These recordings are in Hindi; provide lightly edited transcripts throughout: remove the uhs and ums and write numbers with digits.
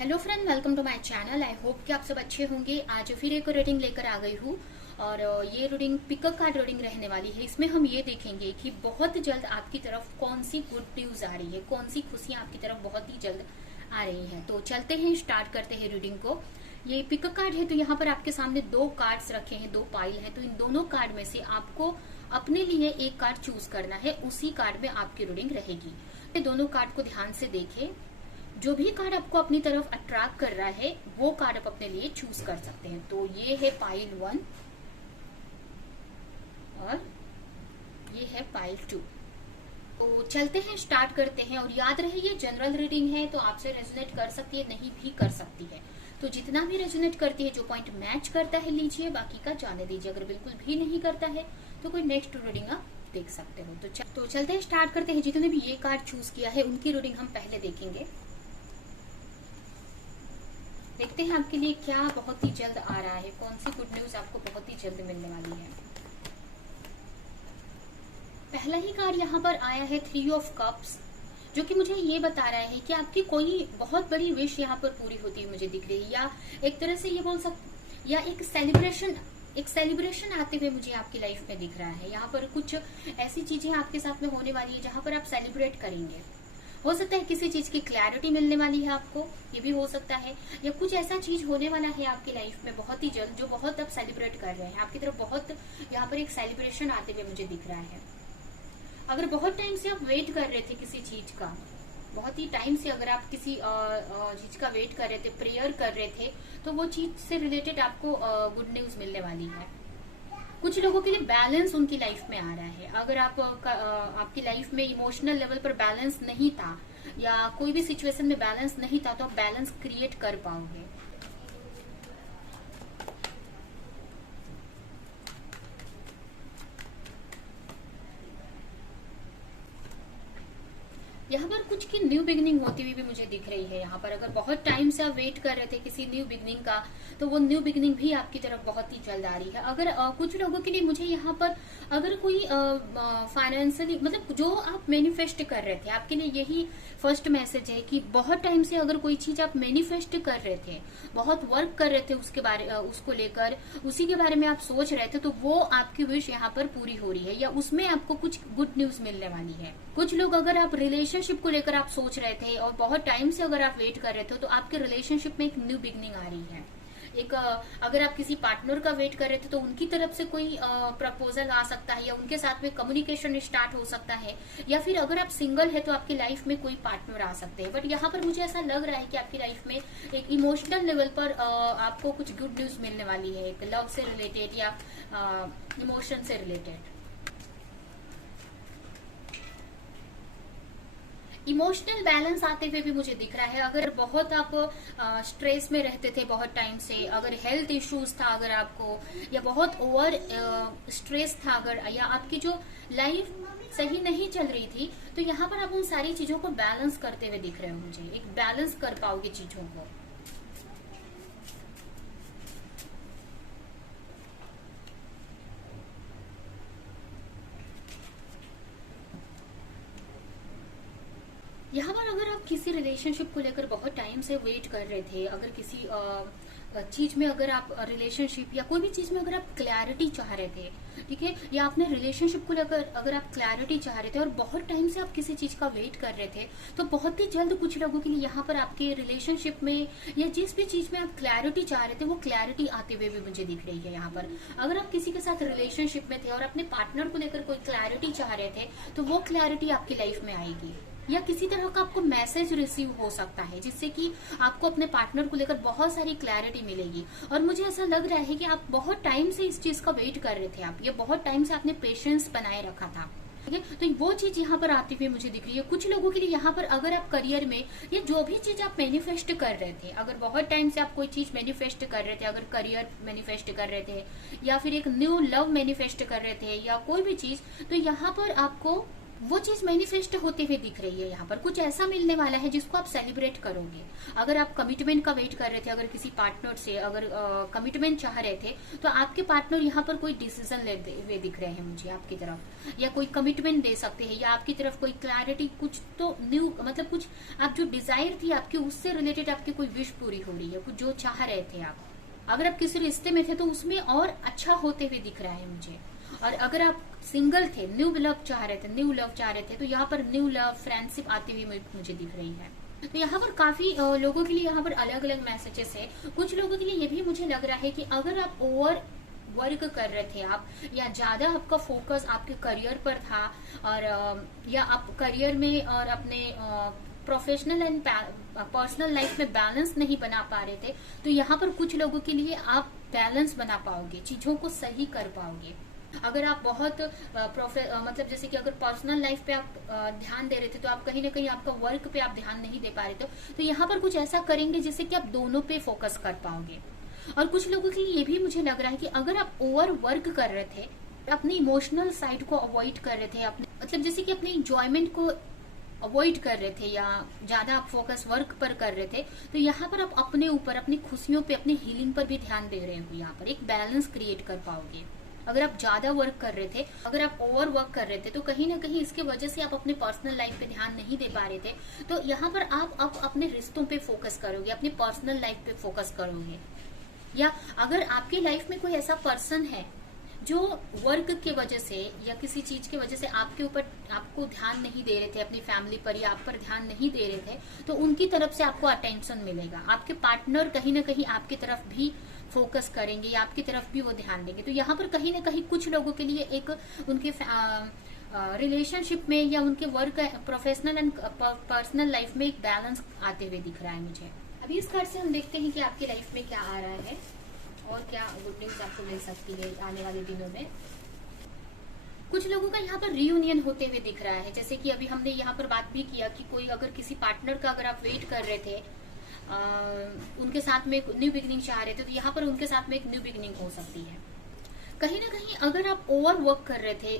Hello friend, welcome to my channel. I hope कि आप सब अच्छे होंगे। आज फिर एक रीडिंग लेकर आ गई हूँ और ये रीडिंग पिकअप कार्ड रीडिंग रहने वाली है। इसमें हम ये देखेंगे कि बहुत जल्द आपकी तरफ कौन सी गुड न्यूज आ रही है, कौन सी खुशियां आपकी तरफ बहुत ही जल्द आ रही हैं। तो चलते हैं, स्टार्ट करते हैं रीडिंग को। ये पिकअप कार्ड है, तो यहाँ पर आपके सामने दो कार्ड्स रखे हैं, दो पाइल है। तो इन दोनों कार्ड में से आपको अपने लिए एक कार्ड चूज करना है, उसी कार्ड में आपकी रीडिंग रहेगी। ये दोनों कार्ड को ध्यान से देखें। जो भी कार्ड आपको अपनी तरफ अट्रैक्ट कर रहा है वो कार्ड आप अपने लिए चूज कर सकते हैं। तो ये है पाइल 1 और ये है पाइल 2। तो चलते हैं, स्टार्ट करते हैं। और याद रहे ये जनरल रीडिंग है, तो आपसे रेजोनेट कर सकती है, नहीं भी कर सकती है। तो जितना भी रेजोनेट करती है, जो पॉइंट मैच करता है लीजिए, बाकी का जाने दीजिए। अगर बिल्कुल भी नहीं करता है तो कोई नेक्स्ट रीडिंग आप देख सकते हो। तो चलते हैं, स्टार्ट करते हैं। जितने भी ये कार्ड चूज किया है उनकी रीडिंग हम पहले देखेंगे। देखते हैं आपके लिए क्या बहुत ही जल्द आ रहा है, कौन सी गुड न्यूज आपको बहुत ही जल्द मिलने वाली है। पहला ही कार्ड यहाँ पर आया है 3 ऑफ कप्स, जो कि मुझे ये बता रहा है कि आपकी कोई बहुत बड़ी विश यहाँ पर पूरी होती हुई मुझे दिख रही है, या एक तरह से ये बोल सकते, या एक सेलिब्रेशन आते हुए मुझे आपकी लाइफ में दिख रहा है। यहाँ पर कुछ ऐसी चीजें आपके साथ में होने वाली है जहां पर आप सेलिब्रेट करेंगे। हो सकता है किसी चीज की क्लैरिटी मिलने वाली है आपको, ये भी हो सकता है, या कुछ ऐसा चीज होने वाला है आपकी लाइफ में बहुत ही जल्द, जो बहुत आप सेलिब्रेट कर रहे हैं। आपकी तरफ बहुत यहाँ पर एक सेलिब्रेशन आते हुए मुझे दिख रहा है। अगर बहुत टाइम से आप वेट कर रहे थे किसी चीज का, बहुत ही टाइम से अगर आप किसी चीज का वेट कर रहे थे, प्रेयर कर रहे थे, तो वो चीज से रिलेटेड आपको गुड न्यूज मिलने वाली है। कुछ लोगों के लिए बैलेंस उनकी लाइफ में आ रहा है। अगर आपकी लाइफ में इमोशनल लेवल पर बैलेंस नहीं था, या कोई भी सिचुएशन में बैलेंस नहीं था, तो आप बैलेंस क्रिएट कर पाओगे। यहाँ पर कुछ की न्यू बिगनिंग होती हुई भी मुझे दिख रही है। यहाँ पर अगर बहुत टाइम से आप वेट कर रहे थे किसी न्यू बिगनिंग का, तो वो न्यू बिगनिंग भी आपकी तरफ बहुत ही जल्द आ रही है। अगर कुछ लोगों के लिए मुझे यहाँ पर अगर कोई फाइनेंशियली, मतलब जो आप मैनिफेस्ट कर रहे थे, आपके लिए यही फर्स्ट मैसेज है कि बहुत टाइम से अगर कोई चीज आप मैनिफेस्ट कर रहे थे, बहुत वर्क कर रहे थे उसको लेकर, उसी के बारे में आप सोच रहे थे, तो वो आपकी विश यहाँ पर पूरी हो रही है, या उसमें आपको कुछ गुड न्यूज मिलने वाली है। कुछ लोग, अगर आप रिलेशनशिप को लेकर आप सोच रहे थे और बहुत टाइम से अगर आप वेट कर रहे थे, तो आपके रिलेशनशिप में एक न्यू बिगनिंग आ रही है। एक अगर आप किसी पार्टनर का वेट कर रहे थे, तो उनकी तरफ से कोई प्रपोजल आ सकता है, या उनके साथ में कम्युनिकेशन स्टार्ट हो सकता है, या फिर अगर आप सिंगल है तो आपकी लाइफ में कोई पार्टनर आ सकते हैं। बट यहाँ पर मुझे ऐसा लग रहा है कि आपकी लाइफ में एक इमोशनल लेवल पर आपको कुछ गुड न्यूज मिलने वाली है, एक लव से रिलेटेड या इमोशन से रिलेटेड। इमोशनल बैलेंस आते हुए भी मुझे दिख रहा है। अगर बहुत आप स्ट्रेस में रहते थे बहुत टाइम से, अगर हेल्थ इश्यूज था अगर आपको, या बहुत ओवर स्ट्रेस था अगर, या आपकी जो लाइफ सही नहीं चल रही थी, तो यहाँ पर आप उन सारी चीजों को बैलेंस करते हुए दिख रहे हो मुझे। एक बैलेंस कर पाओगे चीजों को। यहाँ पर अगर आप किसी रिलेशनशिप को लेकर बहुत टाइम से वेट कर रहे थे, अगर किसी चीज में, अगर आप रिलेशनशिप या कोई भी चीज में अगर आप क्लैरिटी चाह रहे थे, ठीक है, या आपने रिलेशनशिप को लेकर अगर आप क्लैरिटी चाह रहे थे और बहुत टाइम से आप किसी चीज का वेट कर रहे थे, तो बहुत ही जल्द कुछ लोगों के लिए यहाँ पर आपके रिलेशनशिप में या जिस भी चीज में आप क्लैरिटी चाह रहे थे, वो क्लैरिटी आते हुए भी मुझे दिख रही है। यहाँ पर अगर आप किसी के साथ रिलेशनशिप में थे और अपने पार्टनर को लेकर कोई क्लैरिटी चाह रहे थे, तो वो क्लैरिटी आपकी लाइफ में आएगी। या किसी तरह का आपको मैसेज रिसीव हो सकता है, जिससे कि आपको अपने पार्टनर को लेकर बहुत सारी क्लैरिटी मिलेगी। और मुझे ऐसा लग रहा है कि आप बहुत टाइम से इस चीज का वेट कर रहे थे, आप ये बहुत टाइम से आपने पेशेंस बनाए रखा था, ठीक है। तो वो चीज यहाँ पर आती हुई मुझे दिख रही है। कुछ लोगों के लिए यहाँ पर अगर आप करियर में, या जो भी चीज आप मैनिफेस्ट कर रहे थे, अगर बहुत टाइम से आप कोई चीज मैनिफेस्ट कर रहे थे, अगर करियर मैनिफेस्ट कर रहे थे, या फिर एक न्यू लव मैनिफेस्ट कर रहे थे, या कोई भी चीज, तो यहाँ पर आपको वो चीज मैनिफेस्ट होते हुए दिख रही है। यहाँ पर कुछ ऐसा मिलने वाला है जिसको आप सेलिब्रेट करोगे। अगर आप कमिटमेंट का वेट कर रहे थे, अगर किसी पार्टनर से अगर कमिटमेंट चाह रहे थे, तो आपके पार्टनर यहाँ पर कोई डिसीजन लेते हुए दिख रहे हैं मुझे आपकी तरफ, या कोई कमिटमेंट दे सकते हैं, या आपकी तरफ कोई क्लैरिटी, कुछ तो न्यू, मतलब कुछ आप जो डिजायर थी आपकी उससे रिलेटेड आपकी कोई विश पूरी हो रही है, कुछ जो चाह रहे थे आप। अगर आप किसी रिश्ते में थे तो उसमें और अच्छा होते हुए दिख रहा है मुझे। और अगर आप सिंगल थे, न्यू लव चाह रहे थे, न्यू लव चाह रहे थे, तो यहाँ पर न्यू लव फ्रेंडशिप आती हुई मुझे दिख रही है। तो यहाँ पर काफी लोगों के लिए यहाँ पर अलग अलग मैसेजेस है। कुछ लोगों के लिए ये भी मुझे लग रहा है कि अगर आप ओवर वर्क कर रहे थे आप, या ज्यादा आपका फोकस आपके करियर पर था, और या आप करियर में और अपने प्रोफेशनल एंड पर्सनल लाइफ में बैलेंस नहीं बना पा रहे थे, तो यहाँ पर कुछ लोगों के लिए आप बैलेंस बना पाओगे, चीजों को सही कर पाओगे। अगर आप बहुत मतलब जैसे कि अगर पर्सनल लाइफ पे आप ध्यान दे रहे थे, तो आप कहीं ना कहीं आपका वर्क पे आप ध्यान नहीं दे पा रहे थे, तो यहाँ पर कुछ ऐसा करेंगे जिससे कि आप दोनों पे फोकस कर पाओगे। और कुछ लोगों के लिए ये भी मुझे लग रहा है कि अगर आप ओवर वर्क कर रहे थे, अपनी इमोशनल साइड को अवॉइड कर रहे थे, अपने मतलब जैसे कि अपनी इंजॉयमेंट को अवॉइड कर रहे थे, या ज्यादा आप फोकस वर्क पर कर रहे थे, तो यहाँ पर आप अपने ऊपर, अपनी खुशियों पे, अपनी हीलिंग पर भी ध्यान दे रहे हो। यहाँ पर एक बैलेंस क्रिएट कर पाओगे। अगर आप ज्यादा वर्क कर रहे थे, अगर आप ओवर वर्क कर रहे थे, तो कहीं ना कहीं इसके वजह से आप अपने पर्सनल लाइफ पे ध्यान नहीं दे पा रहे थे, तो यहाँ पर आप अब अपने रिश्तों पे फोकस करोगे, अपनी पर्सनल लाइफ पे फोकस करोगे। या अगर आपकी लाइफ में कोई ऐसा पर्सन है जो वर्क के वजह से या किसी चीज के वजह से आपके ऊपर, आपको ध्यान नहीं दे रहे थे, अपनी फैमिली पर या आप पर ध्यान नहीं दे रहे थे, तो उनकी तरफ से आपको अटेंशन मिलेगा। आपके पार्टनर कहीं ना कहीं आपकी तरफ भी फोकस करेंगे, या आपकी तरफ भी वो ध्यान देंगे। तो यहाँ पर कहीं ना कहीं कुछ लोगों के लिए एक उनके रिलेशनशिप में या उनके work, professional and personal life में एक बैलेंस आते हुए दिख रहा है मुझे। अभी इस कार्ड से हम देखते हैं कि आपकी लाइफ में क्या आ रहा है और क्या गुड न्यूज आपको मिल सकती है आने वाले दिनों में। कुछ लोगों का यहाँ पर रियूनियन होते हुए दिख रहा है। जैसे कि अभी हमने यहाँ पर बात भी किया कि कोई अगर किसी पार्टनर का अगर आप वेट कर रहे थे, उनके साथ में एक न्यू बिगिनिंग चाह रहे थे, तो यहाँ पर उनके साथ में एक न्यू बिगिनिंग हो सकती है। कहीं ना कहीं अगर आप ओवर वर्क कर रहे थे,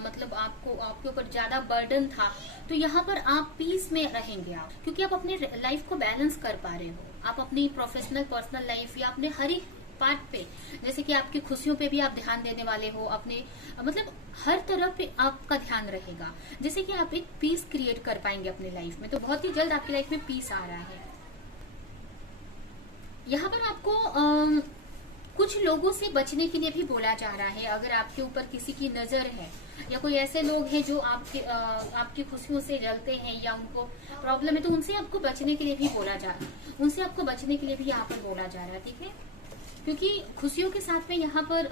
मतलब आपके ऊपर ज्यादा बर्डन था, तो यहाँ पर आप पीस में रहेंगे आप, क्योंकि आप अपने लाइफ को बैलेंस कर पा रहे हो। आप अपनी प्रोफेशनल पर्सनल लाइफ या अपने हर एक पार्ट पे, जैसे कि आपकी खुशियों पे भी आप ध्यान देने वाले हो, अपने मतलब हर तरफ पे आपका ध्यान रहेगा, जैसे कि आप एक पीस क्रिएट कर पाएंगे अपनी लाइफ में। तो बहुत ही जल्द आपकी लाइफ में पीस आ रहा है। यहाँ पर आपको कुछ लोगों से बचने के लिए भी बोला जा रहा है। अगर आपके ऊपर किसी की नजर है, या कोई ऐसे लोग हैं जो आपकी खुशियों से जलते हैं या उनको प्रॉब्लम है, तो उनसे आपको बचने के लिए भी बोला जा रहा है, उनसे आपको बचने के लिए भी यहाँ पर बोला जा रहा है, ठीक है। क्योंकि खुशियों के साथ में यहाँ पर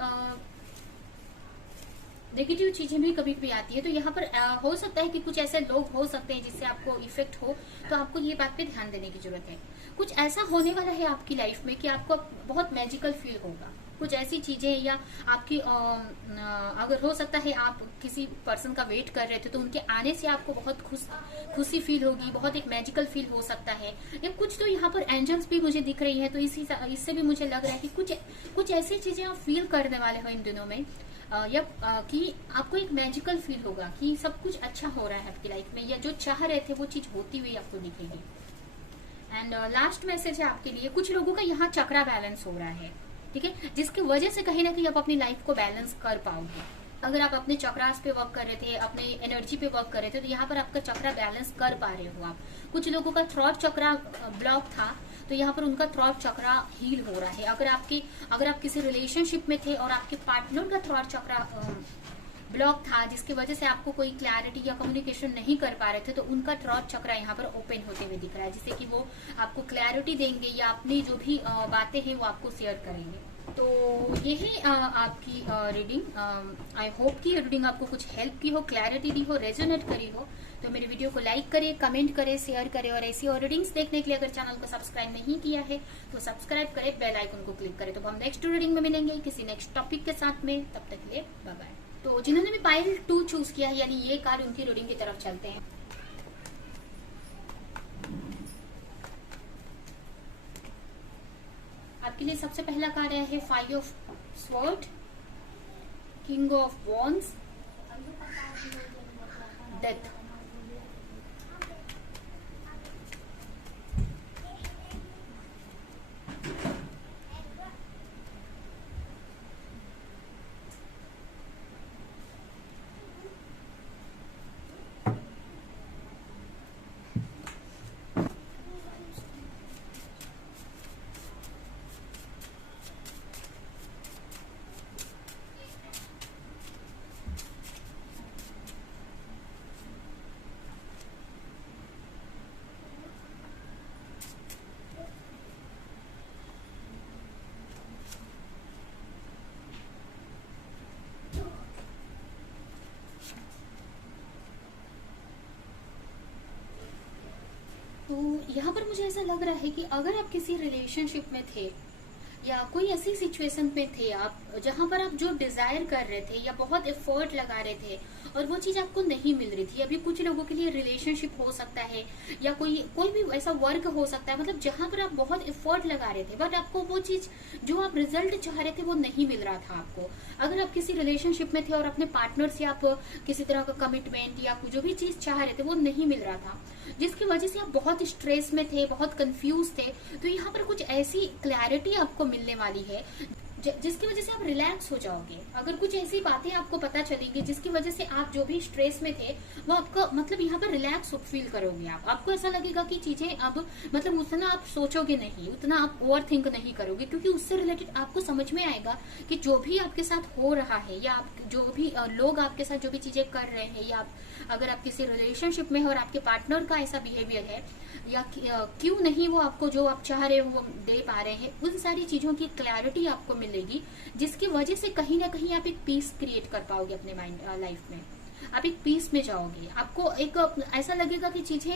नेगेटिव चीजें भी कभी कभी आती है। तो यहाँ पर हो सकता है कि कुछ ऐसे लोग हो सकते हैं जिससे आपको इफेक्ट हो, तो आपको ये बात पे ध्यान देने की जरूरत है। कुछ ऐसा होने वाला है आपकी लाइफ में कि आपको बहुत मैजिकल फील होगा। कुछ ऐसी चीजें, या आपकी अगर हो सकता है आप किसी पर्सन का वेट कर रहे थे, तो उनके आने से आपको बहुत खुशी फील होगी, बहुत एक मैजिकल फील हो सकता है। या कुछ तो यहाँ पर एंजल्स भी मुझे दिख रही है, तो इससे भी मुझे लग रहा है कि कुछ ऐसी चीजें आप फील करने वाले हो इन दिनों में, या कि आपको एक मैजिकल फील होगा कि सब कुछ अच्छा हो रहा है आपकी लाइफ में, या जो चाह रहे थे वो चीज होती हुई आपको दिखेगी। एंड लास्ट मैसेज है आपके लिए, कुछ लोगों का यहाँ चक्रा बैलेंस हो रहा है, ठीक है, जिसकी वजह से कहीं ना कहीं आप अपनी लाइफ को बैलेंस कर पाओगे। अगर आप अपने चक्रास पे वर्क कर रहे थे, अपने एनर्जी पे वर्क कर रहे थे, तो यहाँ पर आपका चक्रा बैलेंस कर पा रहे हो आप। कुछ लोगों का थ्रॉट चक्रा ब्लॉक था, तो यहाँ पर उनका थ्रॉट चक्रा हील हो रहा है। अगर आप किसी रिलेशनशिप में थे और आपके पार्टनर का थ्रॉट चक्रा ब्लॉक था, जिसकी वजह से आपको कोई क्लैरिटी या कम्युनिकेशन नहीं कर पा रहे थे, तो उनका थ्रॉट चक्रा यहाँ पर ओपन होते हुए दिख रहा है, जिससे कि वो आपको क्लैरिटी देंगे या अपनी जो भी बातें हैं वो आपको शेयर करेंगे। तो ये है आपकी रीडिंग। आई होप कि ये रीडिंग आपको कुछ हेल्प की हो, क्लैरिटी दी हो, रेजोनेट करी हो। तो मेरे वीडियो को लाइक करें, कमेंट करें, शेयर करें, और ऐसी और रीडिंग्स देखने के लिए अगर चैनल को सब्सक्राइब नहीं किया है तो सब्सक्राइब करें, बेल आइकन को क्लिक करें। तो हम नेक्स्ट रीडिंग में मिलेंगे किसी नेक्स्ट टॉपिक के साथ में, तब तक के लिए बाय बाय। तो जिन्होंने भी पाइल 2 चूज किया है, यानी ये कार्ड, उनकी रीडिंग की तरफ चलते हैं। आपके लिए सबसे पहला कार्ड आया है 5 of sword, king of wands, death. तो यहाँ पर मुझे ऐसा लग रहा है कि अगर आप किसी रिलेशनशिप में थे या कोई ऐसी सिचुएशन में थे आप जहाँ पर आप जो डिजायर कर रहे थे या बहुत एफर्ट लगा रहे थे और वो चीज आपको नहीं मिल रही थी। अभी कुछ लोगों के लिए रिलेशनशिप हो सकता है या कोई कोई भी ऐसा वर्क हो सकता है, मतलब जहाँ पर आप बहुत एफर्ट लगा रहे थे बट आपको वो चीज जो आप रिजल्ट चाह रहे थे वो नहीं मिल रहा था आपको। अगर आप किसी रिलेशनशिप में थे और अपने पार्टनर से आप किसी तरह का कमिटमेंट या जो भी चीज चाह रहे थे वो नहीं मिल रहा था, जिसकी वजह से आप बहुत स्ट्रेस में थे, बहुत कंफ्यूज थे, तो यहाँ पर कुछ ऐसी क्लैरिटी आपको मिलने वाली है जिसकी वजह से आप रिलैक्स हो जाओगे। अगर कुछ ऐसी बातें आपको पता चलेंगी जिसकी वजह से आप जो भी स्ट्रेस में थे वो आपको मतलब यहाँ पर रिलैक्स फील करोगे। आपको ऐसा लगेगा कि चीजें अब मतलब उतना आप सोचोगे नहीं, उतना आप ओवर थिंक नहीं करोगे, क्योंकि उससे रिलेटेड आपको समझ में आएगा कि जो भी आपके साथ हो रहा है या आप जो भी लोग आपके साथ जो भी चीजें कर रहे हैं या अगर आप किसी रिलेशनशिप में हो और आपके पार्टनर का ऐसा बिहेवियर है या क्यों नहीं वो आपको जो आप चाह रहे हो वो दे पा रहे हैं, उन सारी चीजों की क्लैरिटी आपको मिलेगी, जिसकी वजह से कहीं ना कहीं आप एक पीस क्रिएट कर पाओगे अपने माइंड लाइफ में। आप एक पीस में जाओगे, आपको एक ऐसा लगेगा कि चीजें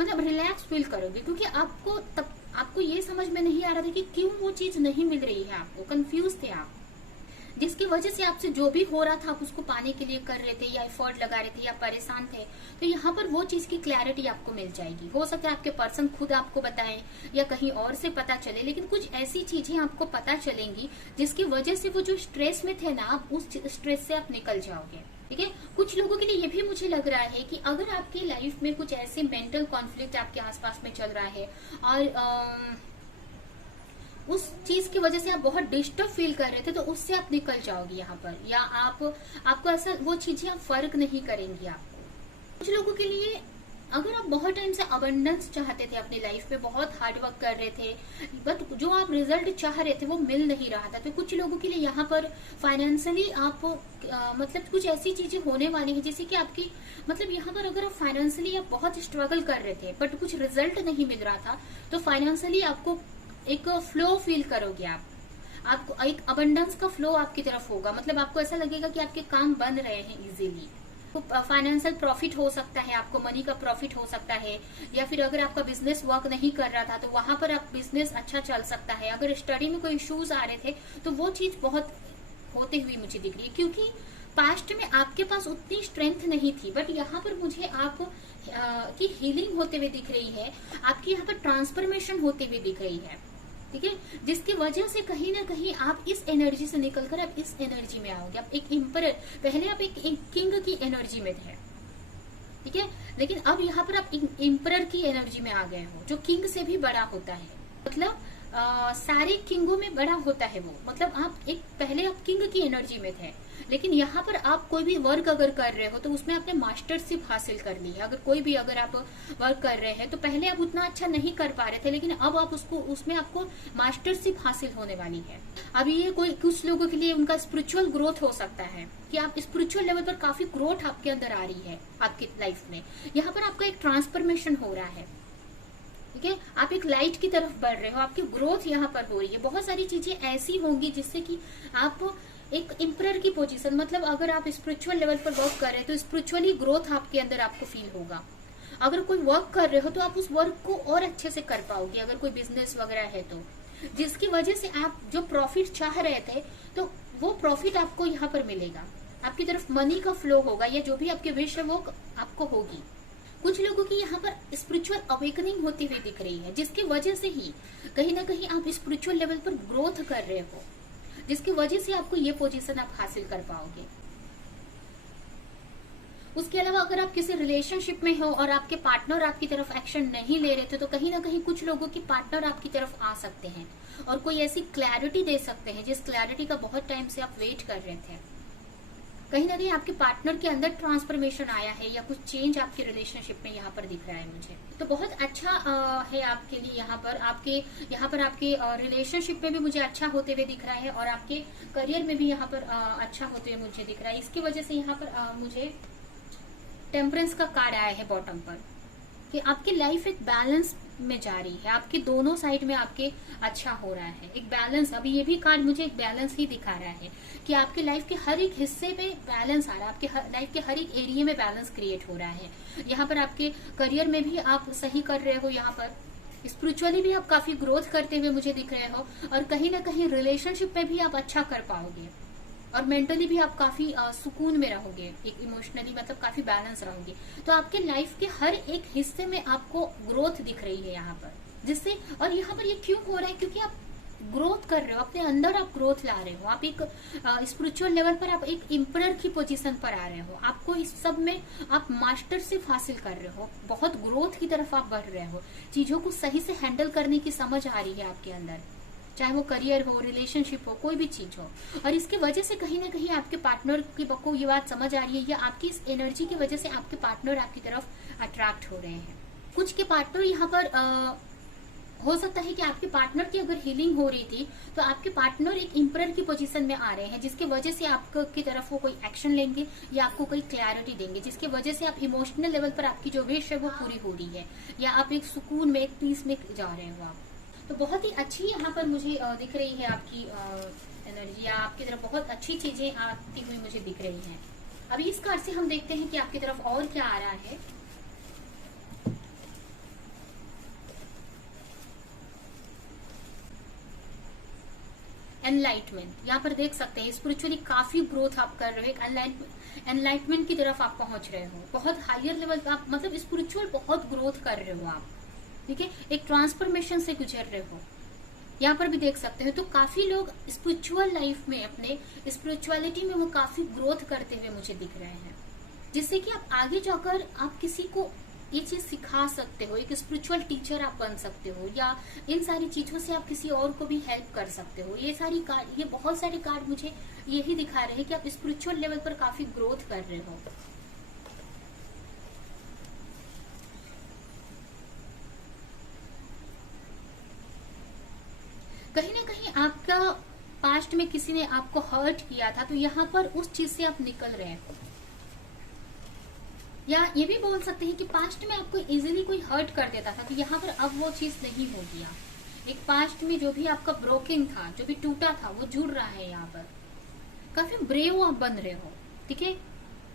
मतलब रिलैक्स फील करोगे, क्योंकि आपको ये समझ में नहीं आ रहा था कि क्यों वो चीज नहीं मिल रही है, आपको कंफ्यूज थे आप, जिसकी वजह से आपसे जो भी हो रहा था आप उसको पाने के लिए कर रहे थे या एफर्ट लगा रहे थे या परेशान थे। तो यहाँ पर वो चीज की क्लैरिटी आपको मिल जाएगी। हो सकता है आपके पर्सन खुद आपको बताएं या कहीं और से पता चले, लेकिन कुछ ऐसी चीजें आपको पता चलेंगी जिसकी वजह से वो जो स्ट्रेस में थे ना, आप उस स्ट्रेस से आप निकल जाओगे। ठीक है, कुछ लोगों के लिए ये भी मुझे लग रहा है कि अगर आपकी लाइफ में कुछ ऐसे मेंटल कॉन्फ्लिक्ट आपके आसपास में चल रहा है और उस चीज की वजह से आप बहुत डिस्टर्ब फील कर रहे थे, तो उससे आप निकल जाओगे यहाँ पर, या आपको ऐसा वो चीजें आप फर्क नहीं करेंगी आपको। कुछ लोगों के लिए अगर आप बहुत टाइम से अबंडेंस चाहते थे अपनी लाइफ में, बहुत हार्ड वर्क कर रहे थे बट जो आप रिजल्ट चाह रहे थे वो मिल नहीं रहा था, तो कुछ लोगों के लिए यहाँ पर फाइनेंशियली आप मतलब कुछ ऐसी चीजें होने वाली है जैसे कि आपकी मतलब यहाँ पर अगर आप फाइनेंशियली आप बहुत स्ट्रगल कर रहे थे बट कुछ रिजल्ट नहीं मिल रहा था, तो फाइनेंशियली आपको एक फ्लो फील करोगे आपको एक अबंडेंस का फ्लो आपकी तरफ होगा, मतलब आपको ऐसा लगेगा कि आपके काम बन रहे हैं इजीली। तो फाइनेंशियल प्रॉफिट हो सकता है, आपको मनी का प्रॉफिट हो सकता है, या फिर अगर आपका बिजनेस वर्क नहीं कर रहा था तो वहां पर आप बिजनेस अच्छा चल सकता है। अगर स्टडी में कोई इश्यूज आ रहे थे तो वो चीज बहुत होते हुए मुझे दिख रही है, क्योंकि पास्ट में आपके पास उतनी स्ट्रेंथ नहीं थी, बट यहाँ पर मुझे आप की हीलिंग होते हुए दिख रही है, आपकी यहाँ पर ट्रांसफॉर्मेशन होते हुए दिख रही है। ठीक है, जिसकी वजह से कहीं ना कहीं आप इस एनर्जी से निकलकर आप इस एनर्जी में आओगे। आप एक इम्परर, पहले आप एक किंग की एनर्जी में थे, ठीक है, लेकिन अब यहाँ पर आप इम्परर की एनर्जी में आ गए हो, जो किंग से भी बड़ा होता है, मतलब सारे किंगों में बड़ा होता है वो, मतलब आप एक पहले आप किंग की एनर्जी में थे, लेकिन यहाँ पर आप कोई भी वर्क अगर कर रहे हो तो उसमें आपने मास्टरशिप हासिल कर ली है। अगर आप वर्क कर रहे हैं तो पहले आप उतना अच्छा नहीं कर पा रहे थे, लेकिन अब आप उसमें आपको मास्टरशिप हासिल होने वाली है। अभी ये कुछ लोगों के लिए उनका स्पिरिचुअल ग्रोथ हो सकता है कि आप स्पिरिचुअल लेवल पर काफी ग्रोथ आपके अंदर आ रही है आपकी लाइफ में। यहाँ पर आपका एक ट्रांसफॉर्मेशन हो रहा है, ठीक है, आप एक लाइट की तरफ बढ़ रहे हो, आपकी ग्रोथ यहाँ पर हो रही है। बहुत सारी चीजें ऐसी होंगी जिससे कि आप एक इम्परर की पोजीशन, मतलब अगर आप स्पिरिचुअल लेवल पर वर्क कर रहे हैं तो स्पिरिचुअली ग्रोथ आपके अंदर आपको फील होगा। अगर कोई वर्क कर रहे हो तो आप उस वर्क को और अच्छे से कर पाओगे, अगर कोई बिजनेस वगैरह है तो, जिसकी वजह से आप जो प्रॉफिट चाह रहे थे तो वो प्रॉफिट आपको यहाँ पर मिलेगा, आपकी तरफ मनी का फ्लो होगा, या जो भी आपके विश है वो आपको होगी। कुछ लोगों की यहाँ पर स्पिरिचुअल अवेकनिंग होती हुई दिख रही है, जिसकी वजह से ही कहीं ना कहीं आप स्पिरिचुअल लेवल पर ग्रोथ कर रहे हो, जिसकी वजह से आपको ये पोजीशन आप हासिल कर पाओगे। उसके अलावा अगर आप किसी रिलेशनशिप में हो और आपके पार्टनर आपकी तरफ एक्शन नहीं ले रहे थे, तो कहीं ना कहीं कुछ लोगों की पार्टनर आपकी तरफ आ सकते हैं और कोई ऐसी क्लैरिटी दे सकते हैं जिस क्लैरिटी का बहुत टाइम से आप वेट कर रहे थे। कहीं ना कहीं आपके पार्टनर के अंदर ट्रांसफॉर्मेशन आया है या कुछ चेंज आपके रिलेशनशिप में यहाँ पर दिख रहा है मुझे। तो बहुत अच्छा है आपके लिए यहाँ पर आपके रिलेशनशिप में भी मुझे अच्छा होते हुए दिख रहा है और आपके करियर में भी यहाँ पर अच्छा होते हुए मुझे दिख रहा है। इसकी वजह से यहाँ पर मुझे टेम्परेंस का कार्ड आया है बॉटम पर, कि आपकी लाइफ एक बैलेंस में जा रही है, आपके दोनों साइड में आपके अच्छा हो रहा है, एक बैलेंस। अभी ये भी कार्ड मुझे एक बैलेंस ही दिखा रहा है कि आपके लाइफ के हर एक हिस्से में बैलेंस आ रहा है, आपके लाइफ के हर एक एरिया में बैलेंस क्रिएट हो रहा है। यहाँ पर आपके करियर में भी आप सही कर रहे हो, यहाँ पर स्पिरिचुअली भी आप काफी ग्रोथ करते हुए मुझे दिख रहे हो और कहीं ना कहीं रिलेशनशिप में भी आप अच्छा कर पाओगे और मेंटली भी आप काफी सुकून में रहोगे, एक इमोशनली मतलब काफी बैलेंस रहोगे। तो आपके लाइफ के हर एक हिस्से में आपको ग्रोथ दिख रही है यहाँ पर, जिससे और यहाँ पर ये क्यों हो रहा है, क्योंकि आप ग्रोथ कर रहे हो, अपने अंदर आप ग्रोथ ला रहे हो, आप एक स्पिरिचुअल लेवल पर आप एक एम्परर की पोजीशन पर आ रहे हो, आपको इस सब में आप मास्टरशिप हासिल कर रहे हो, बहुत ग्रोथ की तरफ आप बढ़ रहे हो, चीजों को सही से हैंडल करने की समझ आ रही है आपके अंदर, चाहे वो करियर हो, रिलेशनशिप हो, कोई भी चीज हो। और इसकी वजह से कहीं ना कहीं आपके पार्टनर की को ये बात समझ आ रही है या आपकी इस एनर्जी की वजह से आपके पार्टनर आपकी तरफ अट्रैक्ट हो रहे हैं। कुछ के पार्टनर यहाँ पर हो सकता है कि आपके पार्टनर की अगर हीलिंग हो रही थी तो आपके पार्टनर एक एम्परर की पोजीशन में आ रहे हैं, जिसकी वजह से आपकी तरफ वो कोई एक्शन लेंगे या आपको कोई क्लैरिटी देंगे, जिसकी वजह से आप इमोशनल लेवल पर आपकी जो विश है वो पूरी हो रही है या आप एक सुकून में, एक पीस में जा रहे हो आप। तो बहुत ही अच्छी यहाँ पर मुझे दिख रही है आपकी एनर्जी, आपकी तरफ बहुत अच्छी चीजें आती हुई मुझे दिख रही हैं। अभी इस कार्ड से हम देखते हैं कि आपकी तरफ और क्या आ रहा है। एनलाइटमेंट, यहाँ पर देख सकते हैं स्पिरिचुअली काफी ग्रोथ आप कर रहे हो, एक एनलाइटमेंट की तरफ आप पहुंच रहे हो, बहुत हायर लेवल का आप मतलब स्पिरिचुअल बहुत ग्रोथ कर रहे हो आप, ठीक है, एक ट्रांसफॉर्मेशन से गुजर रहे हो। यहाँ पर भी देख सकते हो तो काफी लोग स्पिरिचुअल लाइफ में अपने स्पिरिचुअलिटी में वो काफी ग्रोथ करते हुए मुझे दिख रहे हैं, जिससे कि आप आगे जाकर आप किसी को ये चीज सिखा सकते हो, एक स्पिरिचुअल टीचर आप बन सकते हो या इन सारी चीजों से आप किसी और को भी हेल्प कर सकते हो। ये सारी कार्ड, ये बहुत सारे कार्ड मुझे यही दिखा रहे हैं कि आप स्पिरिचुअल लेवल पर काफी ग्रोथ कर रहे हो। कहीं ना कहीं आपका पास्ट में किसी ने आपको हर्ट किया था, तो यहाँ पर उस चीज से आप निकल रहे हो, या ये भी बोल सकते हैं कि पास्ट में आपको इजीली कोई हर्ट कर देता था, तो यहाँ पर अब वो चीज नहीं हो गया। एक पास्ट में जो भी आपका ब्रोकन था, जो भी टूटा था, वो जुड़ रहा है। यहाँ पर काफी ब्रेव आप बन रहे हो, ठीक है।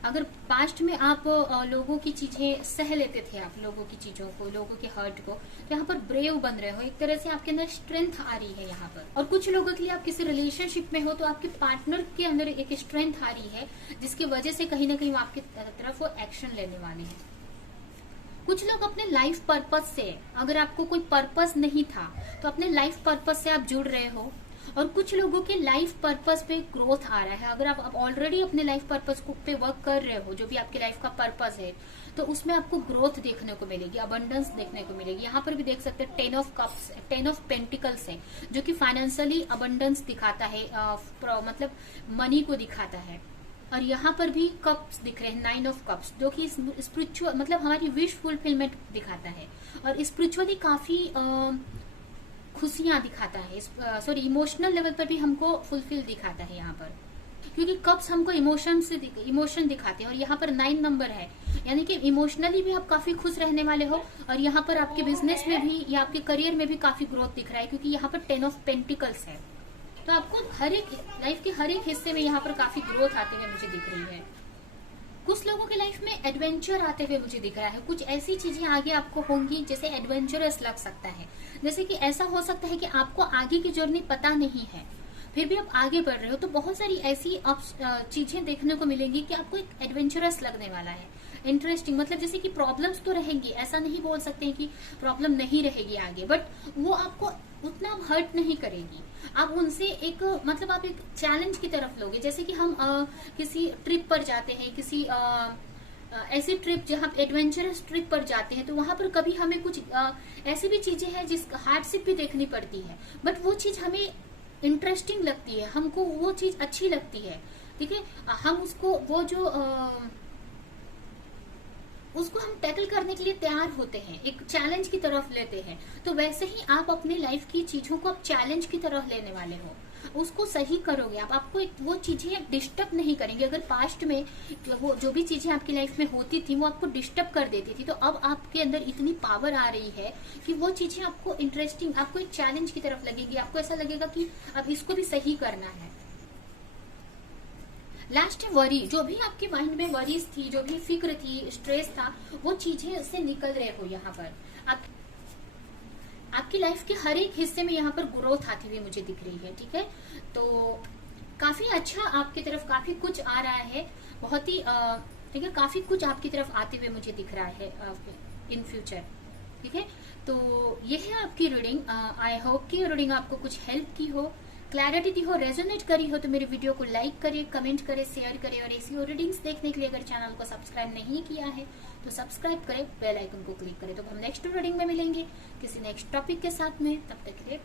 अगर पास्ट में आप लोगों की चीजें सह लेते थे, आप लोगों की चीजों को, लोगों के हर्ट को, तो यहाँ पर ब्रेव बन रहे हो, एक तरह से आपके अंदर स्ट्रेंथ आ रही है यहाँ पर। और कुछ लोगों के लिए आप किसी रिलेशनशिप में हो तो आपके पार्टनर के अंदर एक स्ट्रेंथ आ रही है, जिसकी वजह से कहीं ना कहीं वो आपकी तरफ वो एक्शन लेने वाले हैं। कुछ लोग अपने लाइफ पर्पज से, अगर आपको कोई पर्पज नहीं था तो अपने लाइफ पर्पज से आप जुड़ रहे हो, और कुछ लोगों के लाइफ पर्पस पे ग्रोथ आ रहा है। अगर आप ऑलरेडी अपने लाइफ पर्पस को पे वर्क कर रहे हो, जो भी आपके लाइफ का पर्पस है, तो उसमें आपको ग्रोथ देखने को मिलेगी, अबंडेंस देखने को मिलेगी। यहाँ पर भी देख सकते हैं 10 ऑफ कप्स, 10 ऑफ पेंटिकल्स है, जो कि फाइनेंशियली अबंडेंस दिखाता है, मतलब मनी को दिखाता है। और यहाँ पर भी कप्स दिख रहे हैं, 9 ऑफ कप्स, जो कि स्पिरिचुअल मतलब हमारी विश फुलफिलमेंट दिखाता है और स्पिरिचुअली काफी खुशियां दिखाता है। सॉरी, इमोशनल लेवल पर भी हमको फुलफिल दिखाता है यहाँ पर, क्योंकि कप्स हमको इमोशन दिखाते हैं और यहाँ पर 9 नंबर है, यानी कि इमोशनली भी आप काफी खुश रहने वाले हो। और यहाँ पर आपके बिजनेस में भी या आपके करियर में भी काफी ग्रोथ दिख रहा है, क्योंकि यहाँ पर 10 ऑफ पेंटिकल्स है। तो आपको हर एक लाइफ के हर एक हिस्से में यहाँ पर काफी ग्रोथ आते हुए मुझे दिख रही है। कुछ लोगों के लाइफ में एडवेंचर आते हुए मुझे दिख रहा है, कुछ ऐसी चीजें आगे आपको होंगी जैसे एडवेंचरस लग सकता है। जैसे कि ऐसा हो सकता है कि आपको आगे की जर्नी पता नहीं है, फिर भी आप आगे बढ़ रहे हो, तो बहुत सारी ऐसी चीजें देखने को मिलेंगी कि आपको एक एडवेंचरस लगने वाला है, इंटरेस्टिंग। मतलब जैसे कि प्रॉब्लम्स तो रहेंगी, ऐसा नहीं बोल सकते हैं कि प्रॉब्लम नहीं रहेगी आगे, बट वो आपको उतना हर्ट नहीं करेगी। आप उनसे एक मतलब आप एक चैलेंज की तरफ लोगे। जैसे कि हम किसी ट्रिप पर जाते हैं, किसी ऐसी ट्रिप जहाँ एडवेंचरस ट्रिप पर जाते हैं तो वहां पर कभी हमें कुछ ऐसी भी चीजें हैं जिस हार्डशिप भी देखनी पड़ती है, बट वो चीज हमें इंटरेस्टिंग लगती है, हमको वो चीज अच्छी लगती है। ठीक है, हम उसको वो जो उसको हम टैकल करने के लिए तैयार होते हैं, एक चैलेंज की तरफ लेते हैं। तो वैसे ही आप अपने लाइफ की चीजों को आप चैलेंज की तरफ लेने वाले हो, उसको सही करोगे आप, आपको वो चीजें डिस्टर्ब नहीं करेंगे। अगर पास्ट में वो जो भी चीजें आपकी लाइफ में होती थी वो आपको डिस्टर्ब कर देती थी, तो अब आपके अंदर इतनी पावर आ रही है कि वो चीजें आपको इंटरेस्टिंग, आपको एक चैलेंज की तरफ लगेगी, आपको ऐसा लगेगा कि अब इसको भी सही करना है। लास्ट है वरी, जो भी आपके माइंड में वरीज थी, जो भी फिक्र थी, स्ट्रेस था, वो चीजें उससे निकल रहे हो। यहाँ पर आपकी लाइफ के हर एक हिस्से में यहाँ पर ग्रोथ आती हुई मुझे दिख रही है। ठीक है, तो काफी अच्छा आपकी तरफ काफी कुछ आ रहा है, बहुत ही ठीक है, काफी कुछ आपकी तरफ आते हुए मुझे दिख रहा है इन फ्यूचर। ठीक है, तो ये है आपकी रीडिंग। आई होप कि रीडिंग आपको कुछ हेल्प की हो, क्लैरिटी दी हो, रेजोनेट करी हो। तो मेरे वीडियो को लाइक करें, कमेंट करें, शेयर करें, और ऐसी और रीडिंग्स देखने के लिए अगर चैनल को सब्सक्राइब नहीं किया है तो सब्सक्राइब करें, बेल आइकन को क्लिक करें। तो हम नेक्स्ट रीडिंग में मिलेंगे किसी नेक्स्ट टॉपिक के साथ में, तब तक के लिए